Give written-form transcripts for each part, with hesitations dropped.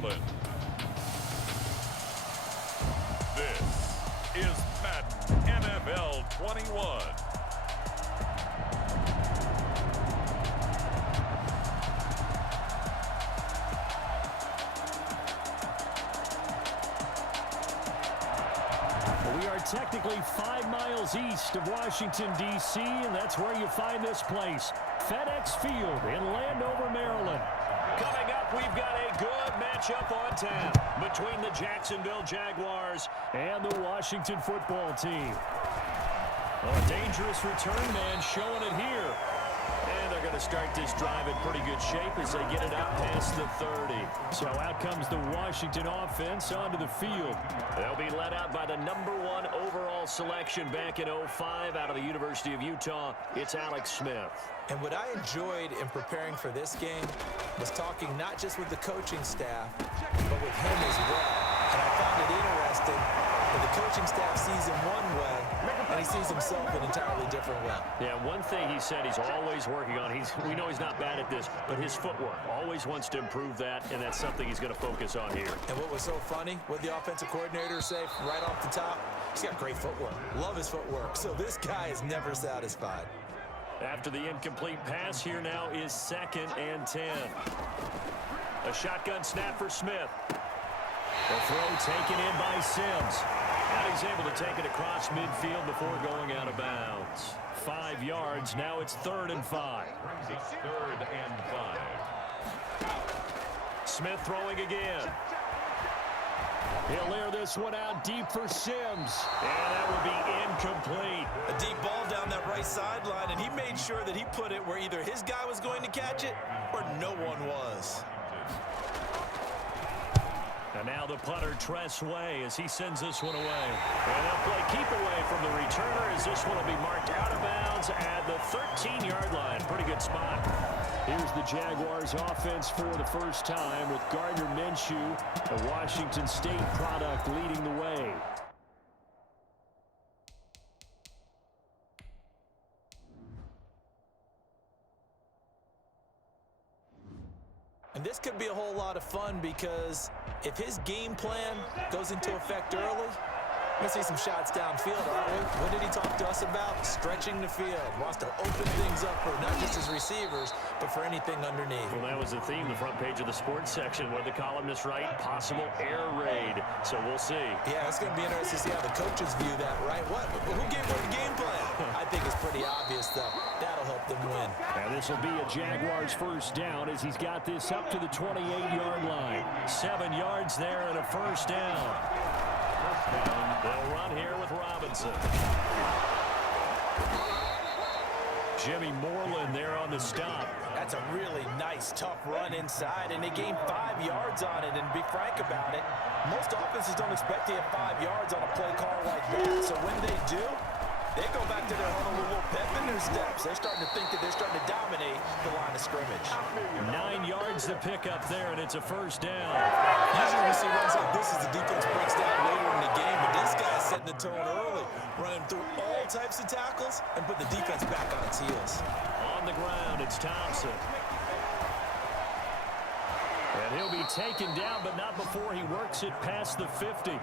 11. This is Madden NFL 21. We are technically 5 miles east of Washington, D.C., and that's where you find this place, FedEx Field in Landover, Maryland. Coming up, we've got a good matchup on tap between the Jacksonville Jaguars and the Washington football team. A dangerous return man showing it here. And they're going to start this drive in pretty good shape as they get it up past the 30. So out comes the Washington offense onto the field. They'll be led out by the #1 overall selection back in 2005 out of the University of Utah. It's Alex Smith. And what I enjoyed in preparing for this game was talking not just with the coaching staff, but with him as well. And I found it interesting that the coaching staff sees him one way, and he sees himself an entirely different way. Yeah, one thing he said he's always working on, we know he's not bad at this, but his footwork, always wants to improve that, and that's something he's going to focus on here. And what was so funny, what the offensive coordinator say right off the top, he's got great footwork. Love his footwork. So this guy is never satisfied. After the incomplete pass, here now is 2nd and 10. A shotgun snap for Smith. The throw taken in by Sims. And he's able to take it across midfield before going out of bounds. 5 yards. Now it's 3rd and 5. 3rd and 5. Smith throwing again. He'll air this one out deep for Sims. And that will be incomplete. A deep ball down that right sideline, and he made sure that he put it where either his guy was going to catch it or no one was. And now the punter, Tress Way, as he sends this one away. And they'll play keep away from the returner as this one will be marked out of bounds at the 13-yard line. Pretty good spot. Here's the Jaguars offense for the first time with Gardner Minshew, a Washington State product, leading the way. And this could be a whole lot of fun because if his game plan goes into effect early, we're going to see some shots downfield, aren't we? What did he talk to us about? Stretching the field. Wants to open things up for not just his receivers, but for anything underneath. Well, that was the theme, the front page of the sports section, where the columnists write possible air raid. So we'll see. Yeah, it's going to be interesting to see how the coaches view that, right? Who gave away the game plan? I think it's pretty obvious, though. That'll help them win. And this will be a Jaguars first down as he's got this up to the 28-yard line. 7 yards there and a first down. They'll run here with Robinson. Jimmy Moreland there on the stop. That's a really nice, tough run inside, and they gained 5 yards on it. And to be frank about it, most offenses don't expect to get 5 yards on a play call like that. So when they do, they go back to their huddle with a little pep in their steps. They're starting to think that they're starting to dominate the line of scrimmage. 9 yards to pick up there, and it's a first down. Usually we see runs like this as the defense breaks down later in the game, but this guy's setting the tone early, running through all types of tackles and put the defense back on its heels. On the ground, it's Thompson. And he'll be taken down, but not before he works it past the 50.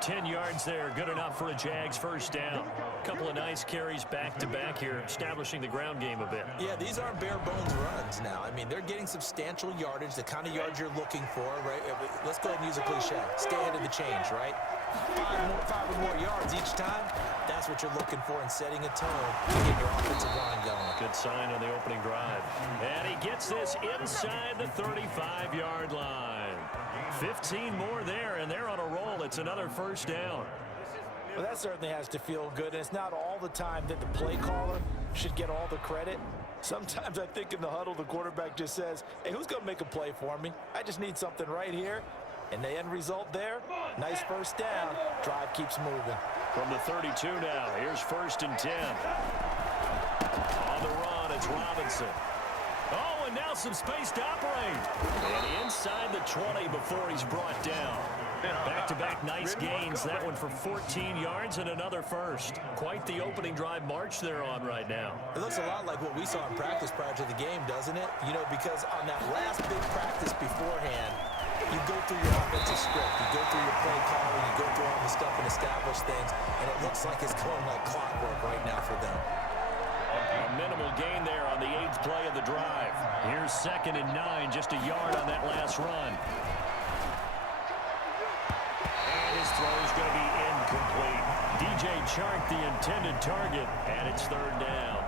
10 yards there, good enough for a Jags first down. A couple of nice carries back-to-back here, establishing the ground game a bit. Yeah, these aren't bare-bones runs now. I mean, they're getting substantial yardage, the kind of yards you're looking for, right? Let's go ahead and use a cliche. Stay ahead of the change, right? 5 or more yards each time. That's what you're looking for in setting a tone to get your offensive line going. Good sign on the opening drive. And he gets this inside the 35-yard line. 15 more there, and they're on a roll. It's another first down. Well, that certainly has to feel good, and it's not all the time that the play caller should get all the credit. Sometimes I think in the huddle, the quarterback just says, hey, who's going to make a play for me? I just need something right here. And the end result there, nice first down. Drive keeps moving. From the 32 now, here's 1st and 10. On the run, it's Robinson. Oh, and now some space to operate. And inside the 20 before he's brought down. Back-to-back nice gains. That one for 14 yards and another first. Quite the opening drive march they're on right now. It looks a lot like what we saw in practice prior to the game, doesn't it? You know, because on that last big practice beforehand, You go through your offensive script. You go through your play calling. You go through all the stuff and establish things. And it looks like it's going like clockwork right now for them. A minimal gain there on the 8th play of the drive. Here's 2nd and 9, just a yard on that last run. And his throw is going to be incomplete. DJ Chark, the intended target, and it's 3rd down.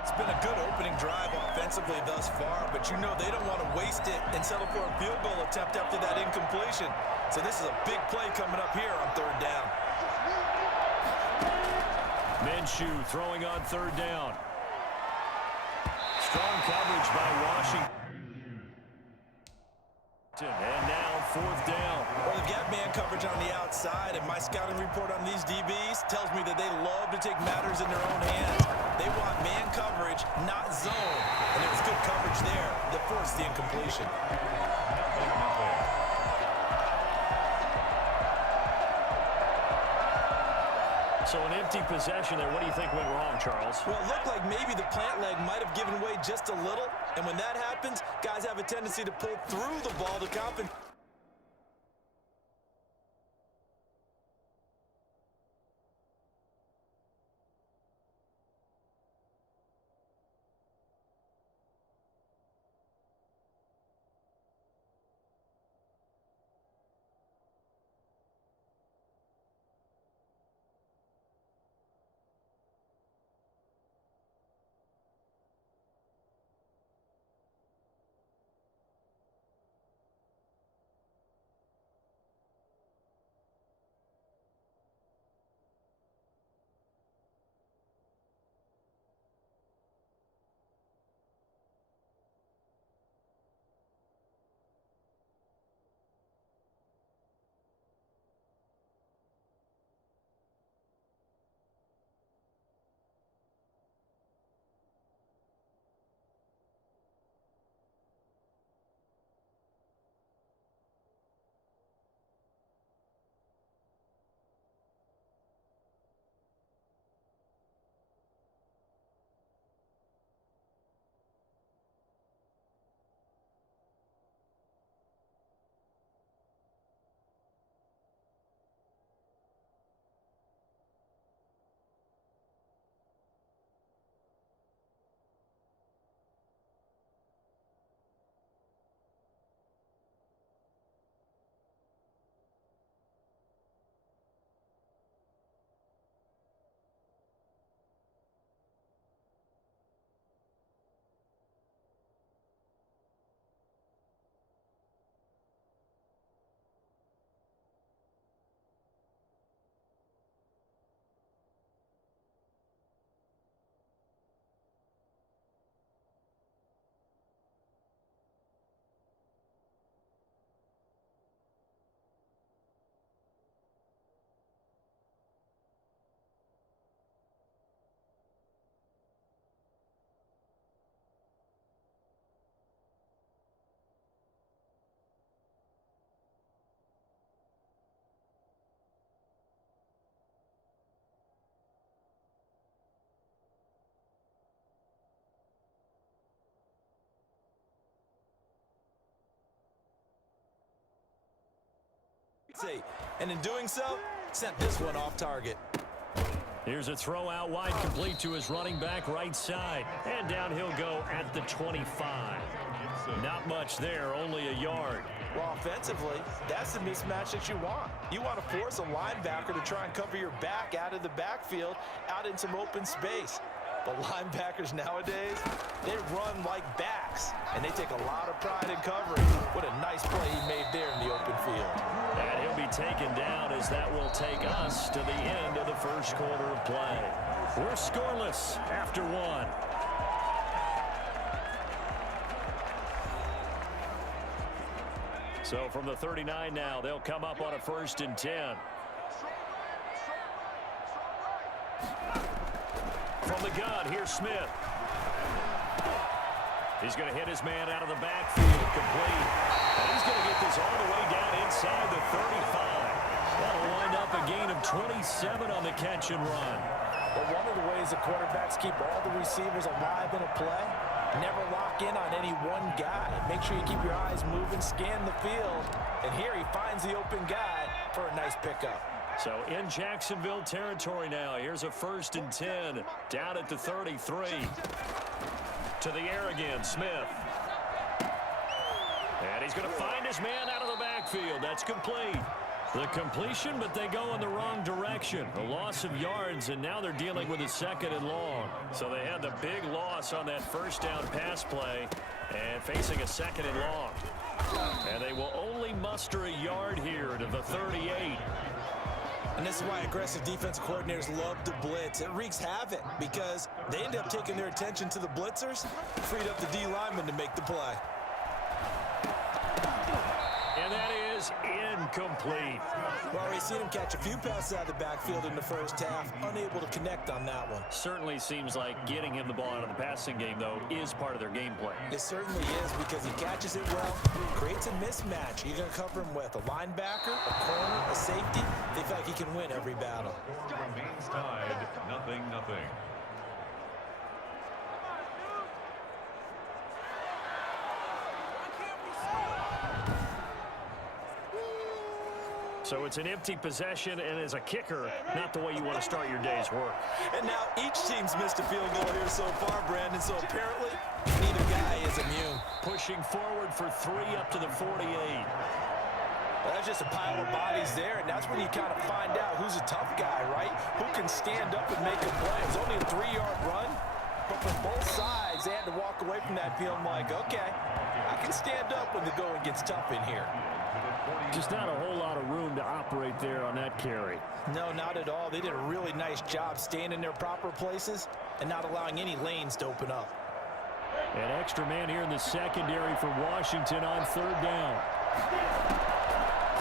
It's been a good opening drive offensively thus far, but you know they don't want to waste it and settle for a field goal attempt after that incompletion. So this is a big play coming up here on 3rd down. Minshew throwing on 3rd down. Strong coverage by Washington. And now 4th down. Well, they've got man coverage on the outside, and my scouting report on these DBs tells me that they love to take matters in their own hands. They want man coverage, not zone. And there was good coverage there that forced the incompletion. So an empty possession there. What do you think went wrong, Charles? Well, it looked like maybe the plant leg might have given way just a little. And when that happens, guys have a tendency to pull through the ball to compensate. And in doing so, sent this one off target. Here's a throw out wide, complete to his running back right side. And down he'll go at the 25. Not much there, only a yard. Well, offensively, that's the mismatch that you want. You want to force a linebacker to try and cover your back out of the backfield, out in some open space. But linebackers nowadays, they run like backs, and they take a lot of pride in covering. What a nice play he made there in the open field. And he'll be taken down as that will take us to the end of the first quarter of play. We're scoreless after one. So from the 39 now, they'll come up on a 1st and 10. From the gun, here's Smith. He's going to hit his man out of the backfield, complete. And he's going to get this all the way down inside the 35. That'll wind up a gain of 27 on the catch and run. But one of the ways the quarterbacks keep all the receivers alive in a play, never lock in on any one guy. Make sure you keep your eyes moving, scan the field. And here he finds the open guy for a nice pickup. So in Jacksonville territory now. Here's a 1st and 10 down at the 33. To the air again, Smith. And he's going to find his man out of the backfield. That's complete. The completion, but they go in the wrong direction. A loss of yards, and now they're dealing with a 2nd and long. So they had the big loss on that 1st down pass play and facing a 2nd and long. And they will only muster a yard here to the 38. And this is why aggressive defensive coordinators love to blitz. It wreaks havoc because they end up taking their attention to the blitzers, freed up the D lineman to make the play. And that is incomplete. Well, we've seen him catch a few passes out of the backfield in the 1st half, unable to connect on that one. Certainly seems like getting him the ball out of the passing game, though, is part of their game plan. It certainly is because he catches it well, creates a mismatch. You're going to cover him with a linebacker, a corner, a safety. They feel like he can win every battle. Remains tied, 0-0. So it's an empty possession, and as a kicker, not the way you want to start your day's work. And now each team's missed a field goal here so far, Brandon, so apparently neither guy is immune. Pushing forward for 3 up to the 48. Well, that's just a pile of bodies there, and that's when you kind of find out who's a tough guy, right? Who can stand up and make a play. It's only a 3-yard run, but for both sides, they had to walk away from that field like, okay, I can stand up when the going gets tough in here. Just not a whole lot of room to operate there on that carry. No, not at all. They did a really nice job staying in their proper places and not allowing any lanes to open up. An extra man here in the secondary for Washington on 3rd down.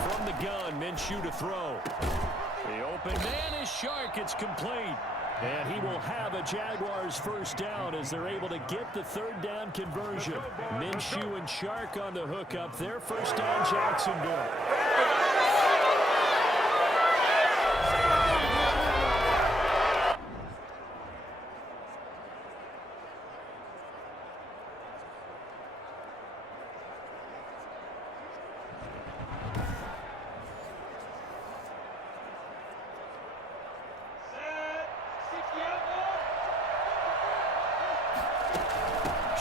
From the gun, Minshew to throw. The open man is Shark. It's complete. And he will have a Jaguars 1st down as they're able to get the 3rd down conversion. Minshew and Shark on the hook up their 1st down, Jacksonville.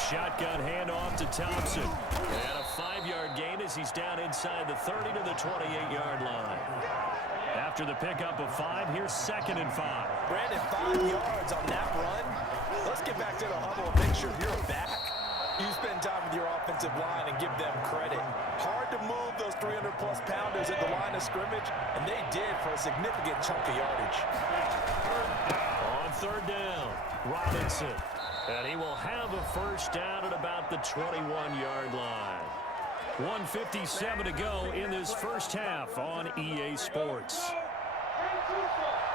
Shotgun handoff to Thompson. And a 5-yard gain as he's down inside the 30 to the 28-yard line. After the pickup of 5, here's 2nd and 5. Brandon, 5 yards on that run. Let's get back to the huddle and make sure you're back. You spend time with your offensive line and give them credit. Hard to move those 300-plus pounders at the line of scrimmage, and they did for a significant chunk of yardage. On 3rd down, Robinson. And he will have a 1st down at about the 21-yard line. 1:57 to go in this 1st half on EA Sports.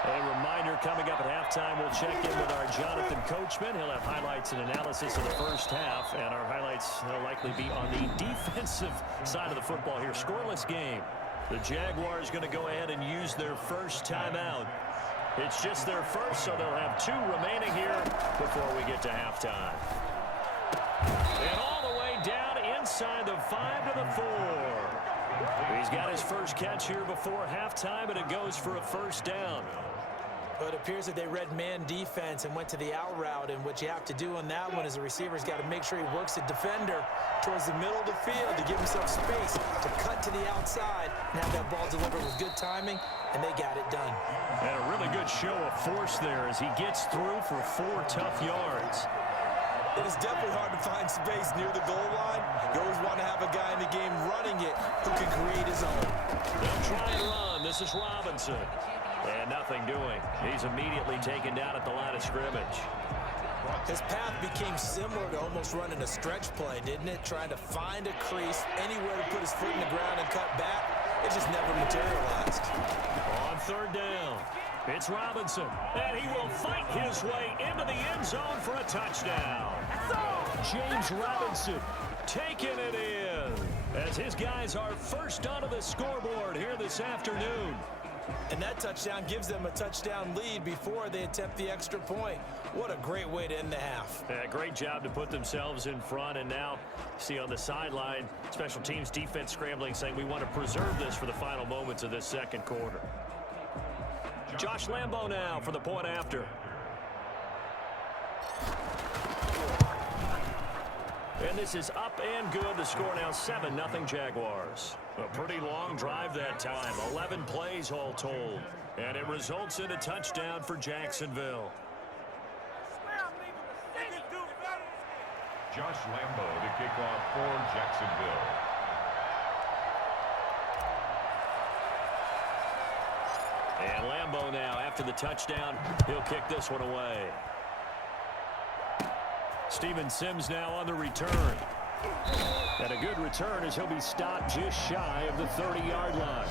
A reminder, coming up at halftime, we'll check in with our Jonathan Coachman. He'll have highlights and analysis of the 1st half, and our highlights will likely be on the defensive side of the football here. Scoreless game. The Jaguars going to go ahead and use their 1st timeout. It's just their 1st, so they'll have 2 remaining here before we get to halftime. And all the way down inside the 5 to the 4. He's got his 1st catch here before halftime, and it goes for a 1st down. But it appears that they read man defense and went to the out route, and what you have to do on that one is the receiver's got to make sure he works the defender towards the middle of the field to give himself space to cut to the outside and have that ball delivered with good timing, and they got it done. And a really good show of force there as he gets through for 4 tough yards. It is definitely hard to find space near the goal line. You always want to have a guy in the game running it who can create his own. They'll try and run. This is Robinson. And nothing doing. He's immediately taken down at the line of scrimmage. His path became similar to almost running a stretch play, didn't it? Trying to find a crease, anywhere to put his foot in the ground and cut back. It just never materialized. On 3rd down, It's Robinson, and he will fight his way into the end zone for a touchdown. James Robinson taking it in as his guys are first onto the scoreboard here this afternoon. And that touchdown gives them a touchdown lead before they attempt the extra point. What a great way to end the half. Yeah, great job to put themselves in front. And now, see on the sideline, special teams defense scrambling, saying we want to preserve this for the final moments of this second quarter. Josh Lambo now for the point after. And this is up and good. The score now 7-0 Jaguars. A pretty long drive that time. 11 plays all told. And it results in a touchdown for Jacksonville. Josh Lambo to kick off for Jacksonville. And Lambo now, after the touchdown, he'll kick this one away. Steven Sims now on the return. And a good return as he'll be stopped just shy of the 30-yard line.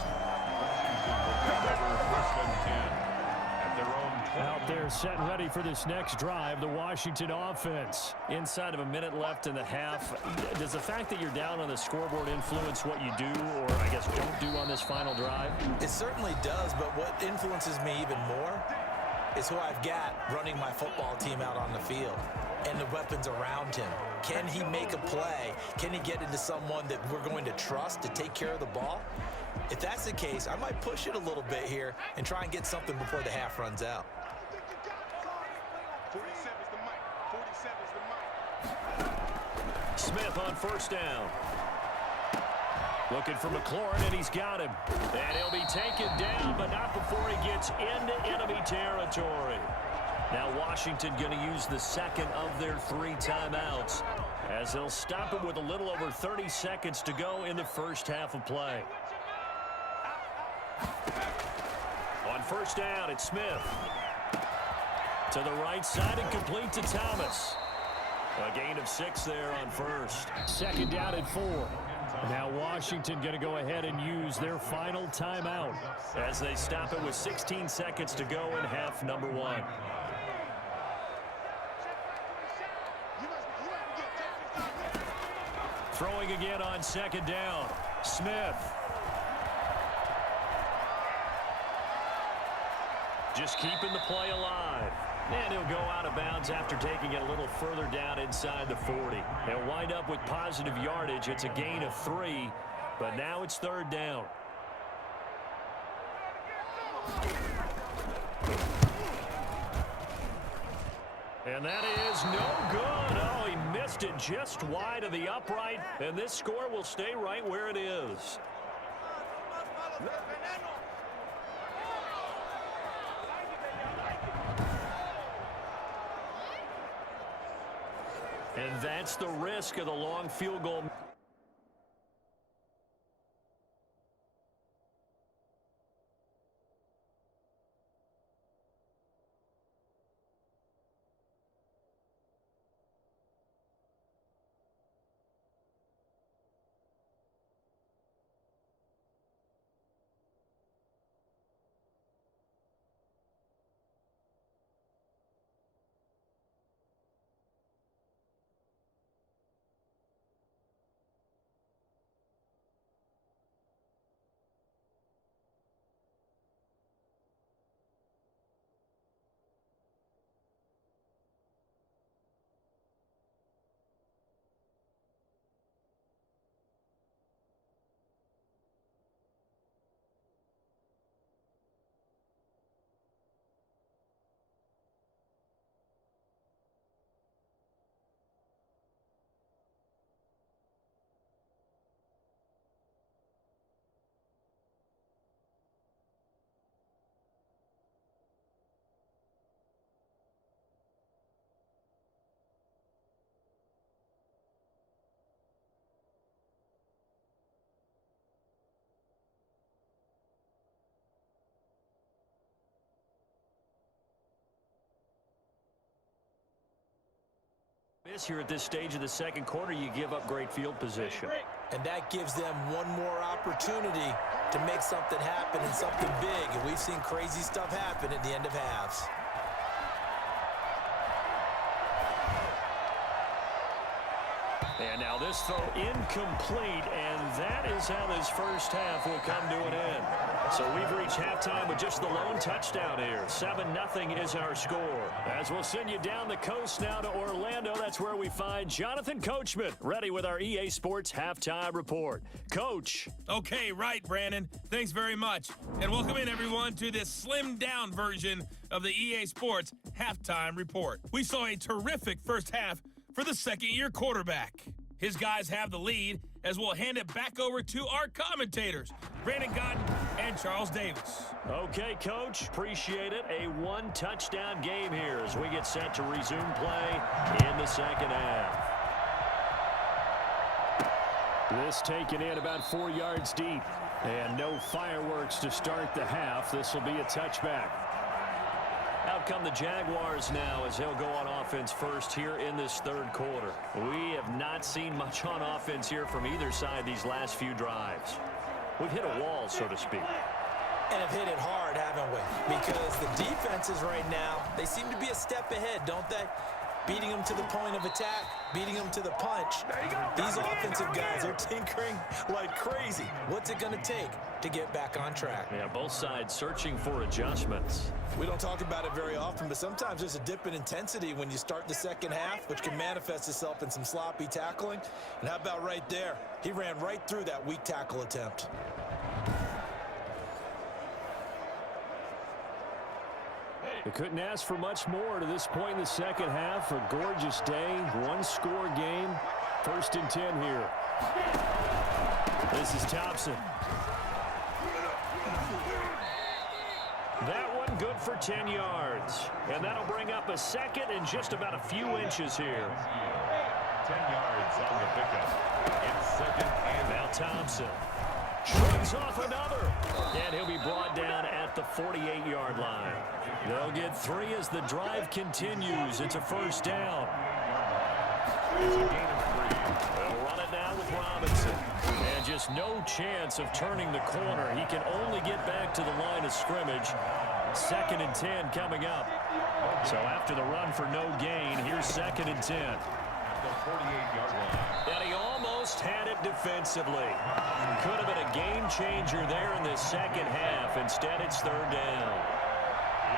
Out there set and ready for this next drive, the Washington offense. Inside of a minute left in the half, does the fact that you're down on the scoreboard influence what you do or, I guess, don't do on this final drive? It certainly does, but what influences me even more is who I've got running my football team out on the field and the weapons around him. Can he make a play? Can he get into someone that we're going to trust to take care of the ball? If that's the case, I might push it a little bit here and try and get something before the half runs out. 47's the mic. Smith on first down. Looking for McLaurin, and he's got him. And he'll be taken down, but not before he gets into enemy territory. Now Washington going to use the second of their 3 timeouts as they'll stop him with a little over 30 seconds to go in the first half of play. On first down, it's Smith. To the right side and complete to Thomas. A gain of 6 there on first. Second down and 4. Now Washington going to go ahead and use their final timeout as they stop it with 16 seconds to go in half number 1. Throwing again on second down. Smith. Just keeping the play alive. And he'll go out of bounds after taking it a little further down inside the 40. He'll wind up with positive yardage. It's a gain of 3, but now it's third down. And that is no good. Oh, he missed it just wide of the upright, and this score will stay right where it is. And that's the risk of the long field goal. Here at this stage of the second quarter, you give up great field position. And that gives them one more opportunity to make something happen and something big. And we've seen crazy stuff happen at the end of halves. And now this throw incomplete, and that is how this first half will come to an end. So we've reached halftime with just the lone touchdown here. 7-0 is our score. As we'll send you down the coast now to Orlando, that's where we find Jonathan Coachman, ready with our EA Sports Halftime Report. Coach. Okay, right, Brandon. Thanks very much. And welcome in, everyone, to this slimmed-down version of the EA Sports Halftime Report. We saw a terrific first half for the second-year quarterback. His guys have the lead as we'll hand it back over to our commentators, Brandon Godden and Charles Davis. Okay, Coach, appreciate it. A one-touchdown game here as we get set to resume play in the second half. This taken in about 4 yards deep, and no fireworks to start the half. This will be a touchback. Out come the Jaguars now as they'll go on offense first here in this third quarter. We have not seen much on offense here from either side these last few drives. We've hit a wall, so to speak. And have hit it hard, haven't we? Because the defenses right now, they seem to be a step ahead, don't they? Beating them to the point of attack, beating them to the punch. These offensive guys are tinkering like crazy. What's it going to take to get back on track? Yeah, both sides searching for adjustments. We don't talk about it very often, but sometimes there's a dip in intensity when you start the second half, which can manifest itself in some sloppy tackling. And how about right there? He ran right through that weak tackle attempt. They couldn't ask for much more to this point in the second half. A gorgeous day, one-score game. 1st and 10 here. This is Thompson. That one good for 10 yards. And that'll bring up a second and just about a few inches here. 10 yards on the pickup. It's second and now Thompson shrugs off another. And he'll be brought down at the 48-yard line. They'll get 3 as the drive continues. It's a first down. it's a gain of 3. They'll run it now with Robinson. And just no chance of turning the corner. He can only get back to the line of scrimmage. 2nd and 10 coming up. So after the run for no gain, here's 2nd and 10. The 48-yard line. And he almost had it defensively. Could have been a game changer there in the second half. Instead, it's 3rd down.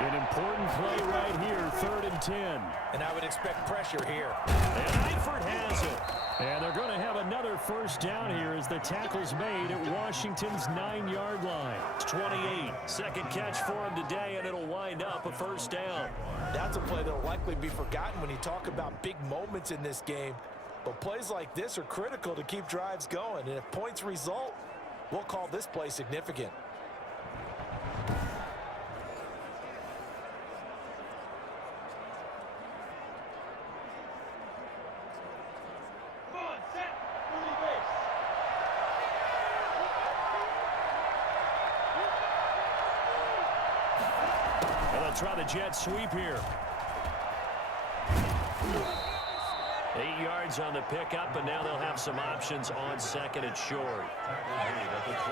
An important play right here, 3rd and 10. And I would expect pressure here. And Eifert has it. And they're going to have another first down here as the tackle's made at Washington's 9-yard line. It's 28. Second catch for him today, and it'll wind up a first down. That's a play that'll likely be forgotten when you talk about big moments in this game. But plays like this are critical to keep drives going. And if points result, we'll call this play significant. Try the jet sweep here. 8 yards on the pickup, and now they'll have some options on 2nd and short.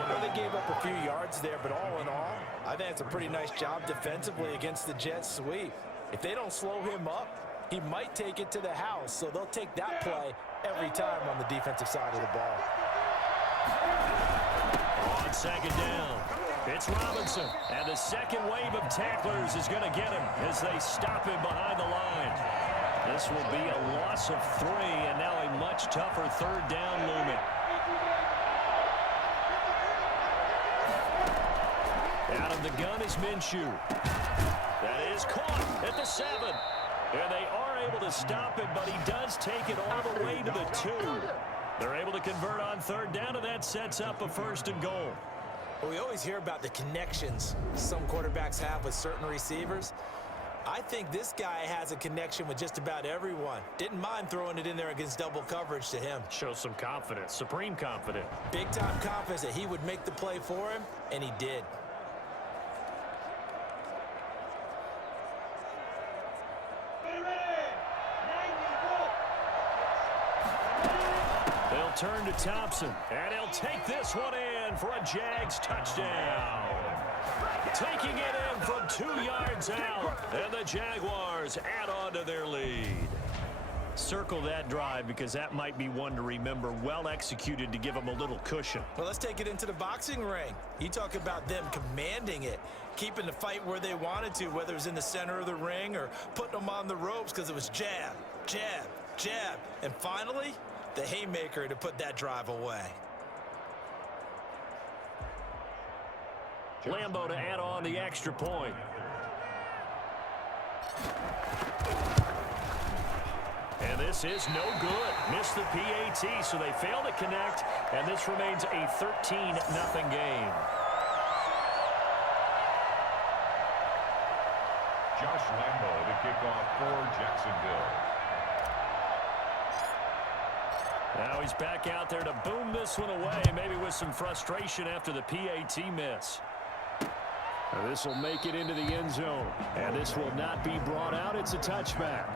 Well, they gave up a few yards there, but all in all, I think it's a pretty nice job defensively against the jet sweep. If they don't slow him up, he might take it to the house, so they'll take that play every time on the defensive side of the ball. On 2nd down. It's Robinson, and the second wave of tacklers is going to get him as they stop him behind the line. This will be a loss of 3, and now a much tougher 3rd down looming. Out of the gun is Minshew. That is caught at the 7. And they are able to stop him, but he does take it all the way to the 2. They're able to convert on 3rd down, and that sets up a 1st and goal. Well, we always hear about the connections some quarterbacks have with certain receivers. I think this guy has a connection with just about everyone. Didn't mind throwing it in there against double coverage to him. Shows some confidence, supreme confidence. Big-time confidence that he would make the play for him, and he did. They'll They'll turn to Thompson. And he'll take this one in for a Jags touchdown. Taking it in from 2 yards out. And the Jaguars add on to their lead. Circle that drive because that might be one to remember. Well executed to give them a little cushion. Well, let's take it into the boxing ring. You talk about them commanding it, keeping the fight where they wanted to, whether it was in the center of the ring or putting them on the ropes because it was jab, jab, jab. And finally, the haymaker to put that drive away. Lambeau to add on the extra point. And this is no good. Missed the PAT, so they fail to connect, and this remains a 13-0 game. Josh Lambeau to kick off for Jacksonville. Now he's back out there to boom this one away, maybe with some frustration after the PAT miss. This will make it into the end zone, and this will not be brought out. It's a touchback.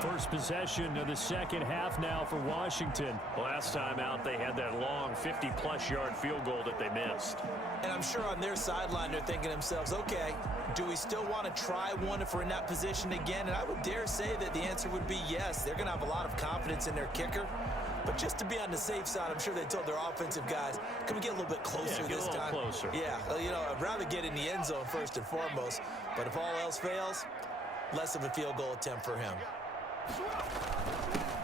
First possession of the second half now for Washington. Last time out, they had that long 50-plus yard field goal that they missed. And I'm sure on their sideline, they're thinking to themselves, okay, do we still want to try one if we're in that position again? And I would dare say that the answer would be yes. They're going to have a lot of confidence in their kicker. But just to be on the safe side, I'm sure they told their offensive guys, can we get a little bit closer this time? Closer. Yeah, you know, I'd rather get in the end zone first and foremost. But if all else fails, less of a field goal attempt for him.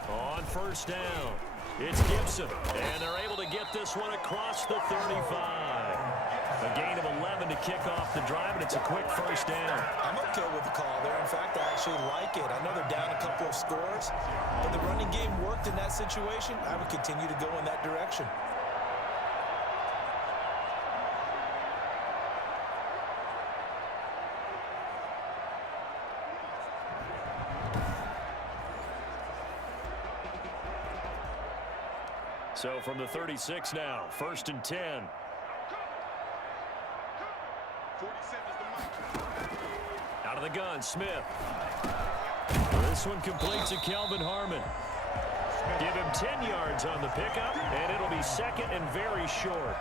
On first down, it's Gibson, and they're able to get this one across the 35. A gain of 11 to kick off the drive, and it's a quick first down. I'm okay with the call there. In fact, I actually like it. I know they're down a couple of scores, but the running game worked in that situation. I would continue to go in that direction. So from the 36 now, 1st and 10. 47 is the mic. Out of the gun, Smith. This one completes to Kelvin Harmon. Give him 10 yards on the pickup, and it'll be second and very short.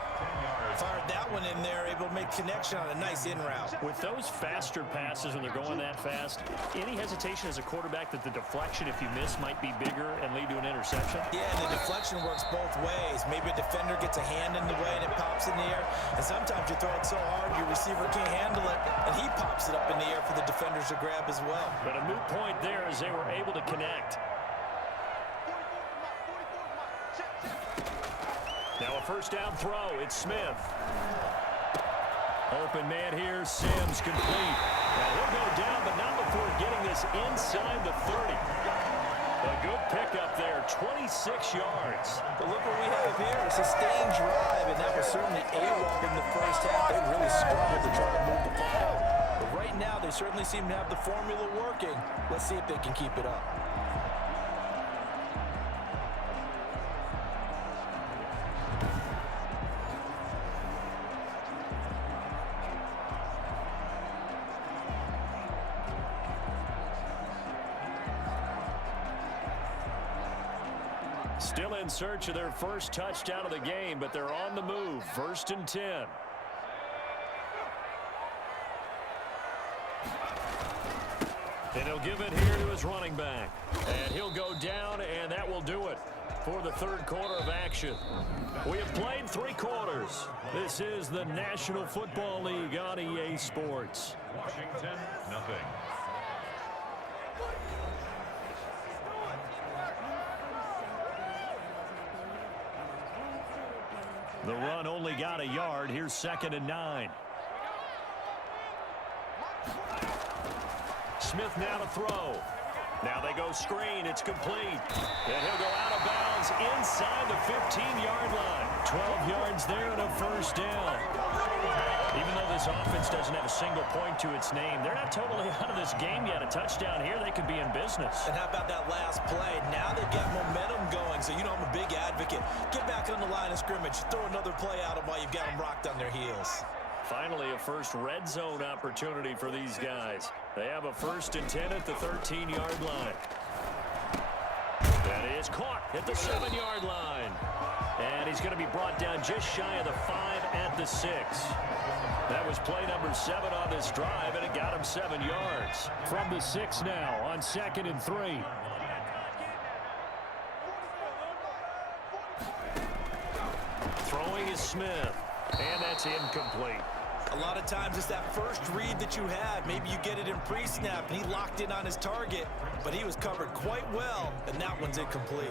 Fired that one in there, able to make connection on a nice in route. With those faster passes when they're going that fast, any hesitation as a quarterback that the deflection, if you miss, might be bigger and lead to an interception? Yeah, and the deflection works both ways. Maybe a defender gets a hand in the way and it pops in the air. And sometimes you throw it so hard your receiver can't handle it, and he pops it up in the air for the defenders to grab as well. But a moot point there as they were able to connect. Now a first down throw. It's Smith. Open man here. Sims complete. Now he'll go down, but not before getting this inside the 30. A good pickup there. 26 yards. But look what we have here. A sustained drive, and that was certainly A-Rob in the first half. They really struggled to try to move the ball. But right now, they certainly seem to have the formula working. Let's see if they can keep it up. Still in search of their first touchdown of the game, but they're on the move. 1st and 10. And he'll give it here to his running back. And he'll go down, and that will do it for the third quarter of action. We have played 3 quarters. This is the National Football League on EA Sports. Washington, nothing. The run only got a yard. Here's 2nd and 9. Smith now to throw. Now they go screen. It's complete. And he'll go out of bounds inside the 15-yard line. 12 yards there and a first down. Even though this offense doesn't have a single point to its name, they're not totally out of this game yet. A touchdown here, they could be in business. And how about that last play? Now they've got momentum going, so you know I'm a big advocate. Get back on the line of scrimmage. Throw another play at them while you've got them rocked on their heels. Finally, a first red zone opportunity for these guys. They have a 1st and 10 at the 13-yard line. That is caught at the 7-yard line. And he's going to be brought down just shy of the 5 at the 6. That was play number 7 on this drive, and it got him 7 yards. From the 6 now on 2nd and 3. Throwing is Smith, and that's incomplete. A lot of times it's that first read that you have. Maybe you get it in pre-snap, and he locked in on his target, but he was covered quite well, and that one's incomplete.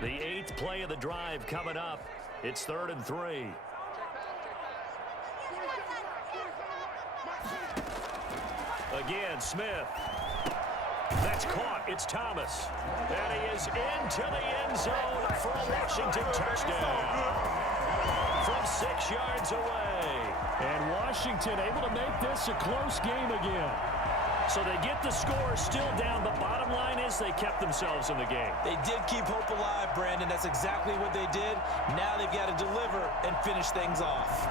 The 8th play of the drive coming up. It's 3rd and 3. Again, Smith. That's caught. It's Thomas. And he is into the end zone for a Washington touchdown. From 6 yards away. And Washington able to make this a close game again. So they get the score still down, but bottom line is they kept themselves in the game. They did keep hope alive, Brandon. That's exactly what they did. Now they've got to deliver and finish things off.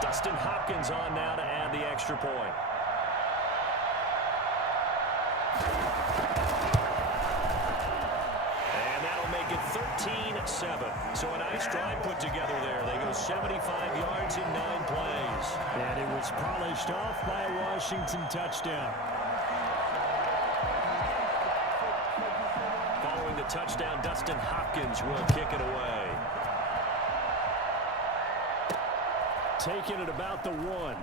Dustin Hopkins on now to add the extra point. And that'll make it 13-7. So a nice drive put together there. They go 75 yards in 9 plays. And it was polished off by a Washington touchdown. Following the touchdown, Dustin Hopkins will kick it away. Taking it about the 1.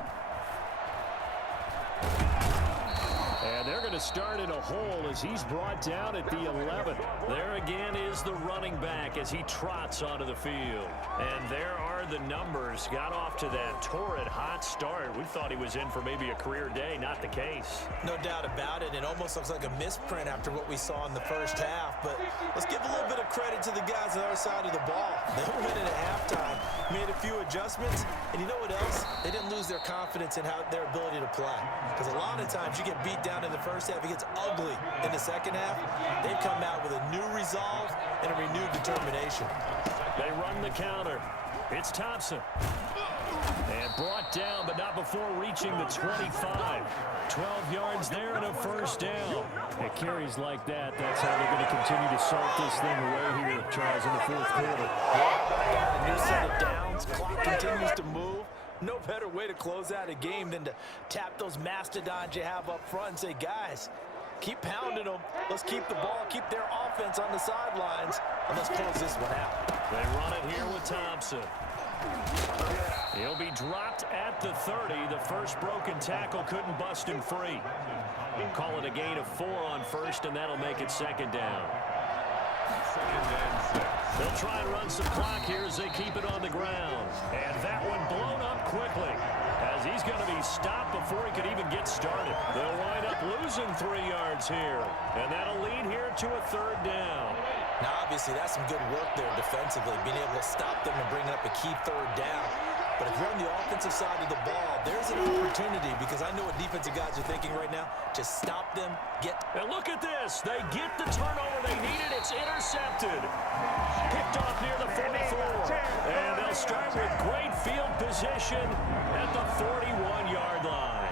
And they're going to start in a hole as he's brought down at the 11. There again is the running back as he trots onto the field. And there are the numbers. Got off to that torrid hot start. We thought he was in for maybe a career day. Not the case. No doubt about it. It almost looks like a misprint after what we saw in the first half. But let's give a little bit of credit to the guys on the other side of the ball. They went in at halftime, made a few adjustments, and you know what else? They didn't lose their confidence in their ability to play. Because a lot of times you get beat down in the first half, it gets ugly in the second half. They've come out with a new resolve and a renewed determination. They run the counter. It's Thompson. And brought down, but not before reaching the 25. 12 yards there and a first down. It carries like that. That's how they're going to continue to salt this thing away here, Charles, in the 4th quarter. A new set of downs. Clock continues to move. No better way to close out a game than to tap those mastodons you have up front and say, guys, keep pounding them. Let's keep the ball, keep their offense on the sidelines, and let's close this one out. They run it here with Thompson. He'll be dropped at the 30. The first broken tackle couldn't bust him free. We'll call it a gain of 4 on first, and that'll make it 2nd down. 2nd and 6. They'll try and run some clock here as they keep it on the ground. And that one blown up quickly as he's going to be stopped before he could even get started. They'll wind up losing 3 yards here. And that'll lead here to a 3rd down. Now, obviously, that's some good work there defensively, being able to stop them and bring up a key 3rd down. But if you're on the offensive side of the ball, there's an opportunity because I know what defensive guys are thinking right now. Just stop them, And look at this. They get the turnover they needed. It's intercepted. Picked off near the 44. And they'll start with great field position at the 41-yard line.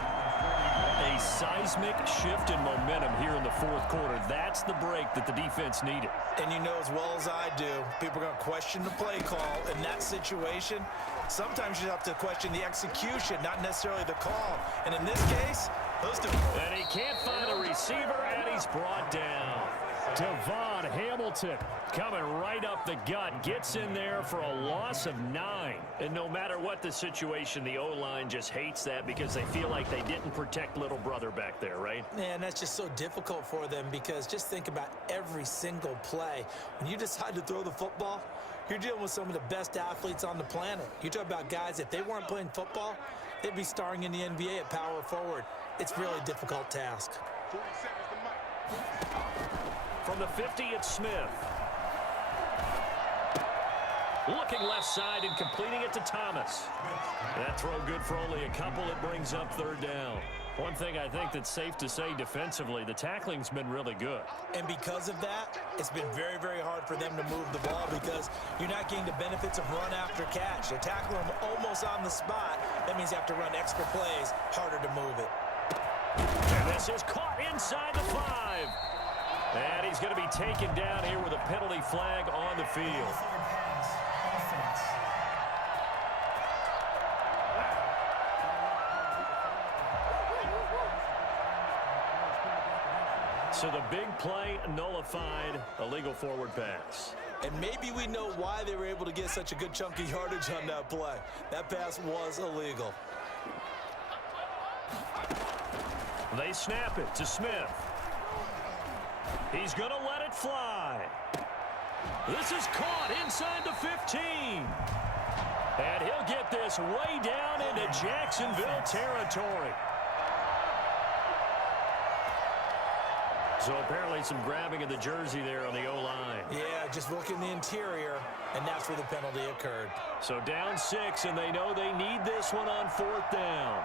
A seismic shift in momentum here in the 4th quarter. That's the break that the defense needed. And you know as well as I do, people are going to question the play call in that situation. Sometimes you have to question the execution, not necessarily the call. And in this case, those two. And he can't find a receiver, and he's brought down. Devon Hamilton coming right up the gut, gets in there for a loss of 9. And no matter what the situation, the O-line just hates that because they feel like they didn't protect little brother back there, right? Man, that's just so difficult for them because just think about every single play. When you decide to throw the football, you're dealing with some of the best athletes on the planet. You talk about guys, if they weren't playing football, they'd be starring in the NBA at power forward. It's a really difficult task. 47 is the mic. From the 50, it's Smith. Looking left side and completing it to Thomas. That throw good for only a couple. It brings up 3rd down. One thing I think that's safe to say defensively, the tackling's been really good. And because of that, it's been very, very hard for them to move the ball because you're not getting the benefits of run after catch. They're tackling them almost on the spot. That means you have to run extra plays, harder to move it. And this is caught inside the 5. And he's going to be taken down here with a penalty flag on the field. So the big play nullified, a legal forward pass. And maybe we know why they were able to get such a good chunk of yardage on that play. That pass was illegal. They snap it to Smith. He's going to let it fly. This is caught inside the 15. And he'll get this way down into Jacksonville territory. So apparently some grabbing of the jersey there on the O-line. Yeah, just look in the interior, and that's where the penalty occurred. So down 6, and they know they need this one on 4th down.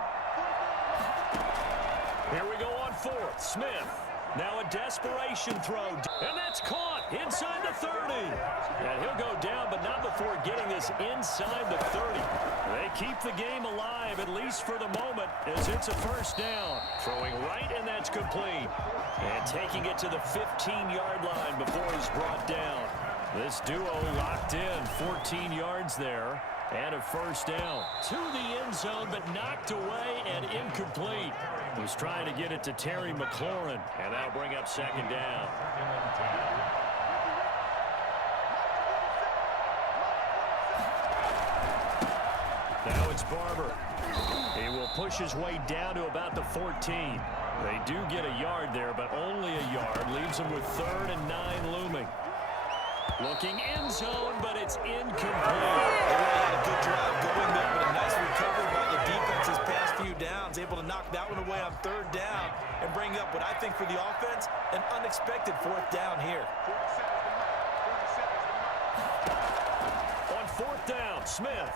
Here we go on 4th. Smith. Now a desperation throw. And that's caught inside the 30. And he'll go down, but not before getting this inside the 30. They keep the game alive, at least for the moment, as it's a first down. Throwing right, and that's complete. And taking it to the 15-yard line before he's brought down. This duo locked in, 14 yards there, and a first down. To the end zone, but knocked away and incomplete. He was trying to get it to Terry McLaurin, and that'll bring up second down. Now it's Barber. He will push his way down to about the 14. They do get a yard there, but only a yard. Leaves them with 3rd and 9 looming. Looking end zone, but it's incomplete. They really had a good drive going there, but a nice recovery by the defense his past few downs. Able to knock that one away on 3rd down and bring up what I think for the offense, an unexpected 4th down here. On 4th down, Smith.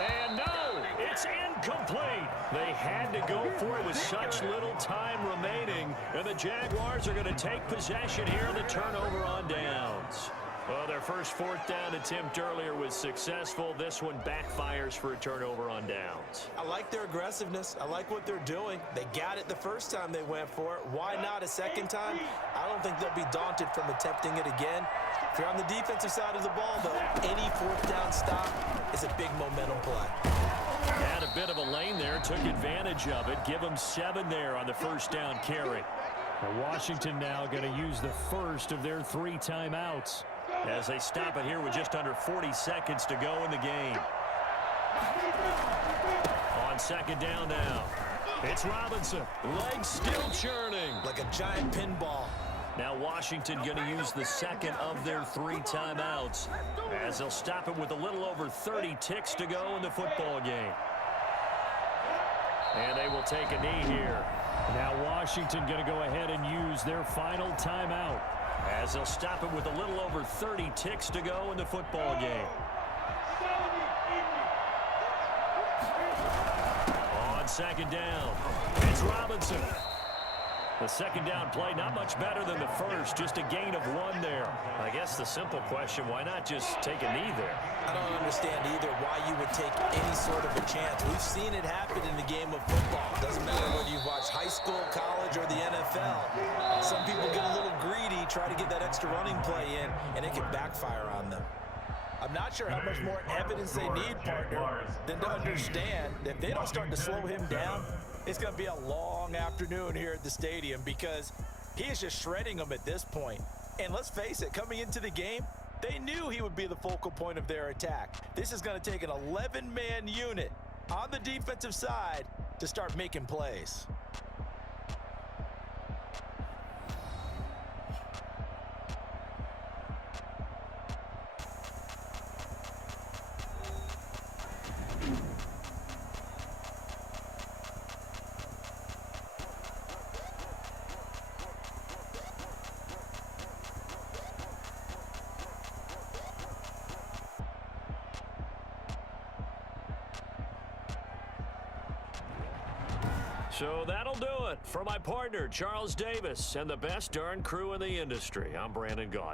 And no, it's incomplete. They had to go for it with such little time remaining. And the Jaguars are going to take possession here in the turnover on downs. Well, their first 4th down attempt earlier was successful. This one backfires for a turnover on downs. I like their aggressiveness. I like what they're doing. They got it the first time they went for it. Why not a second time? I don't think they'll be daunted from attempting it again. If you're on the defensive side of the ball, though, any 4th down stop is a big momentum play. Had a bit of a lane there, took advantage of it. Give them 7 there on the first down carry. Washington now going to use the first of their 3 timeouts as they stop it here with just under 40 seconds to go in the game. On second down now, it's Robinson. Legs still churning. Like a giant pinball. Now Washington going to use the second of their 3 timeouts as they'll stop it with a little over 30 ticks to go in the football game. And they will take a knee here. Now Washington going to go ahead and use their final timeout as they'll stop it with a little over 30 ticks to go in the football game. On second down, it's Robinson. The second down play, not much better than the first, just a gain of 1 there. I guess the simple question, why not just take a knee there? I don't understand either why you would take any sort of a chance. We've seen it happen in the game of football. Doesn't matter whether you've watched high school, college, or the NFL. Some people get a little greedy, try to get that extra running play in, and it can backfire on them. I'm not sure how much more evidence they need, partner, than to understand that if they don't start to slow him down, it's going to be a long afternoon here at the stadium because he is just shredding them at this point. And let's face it, coming into the game, they knew he would be the focal point of their attack. This is going to take an 11-man unit on the defensive side to start making plays. So that'll do it. For my partner, Charles Davis, and the best darn crew in the industry, I'm Brandon Gaudin.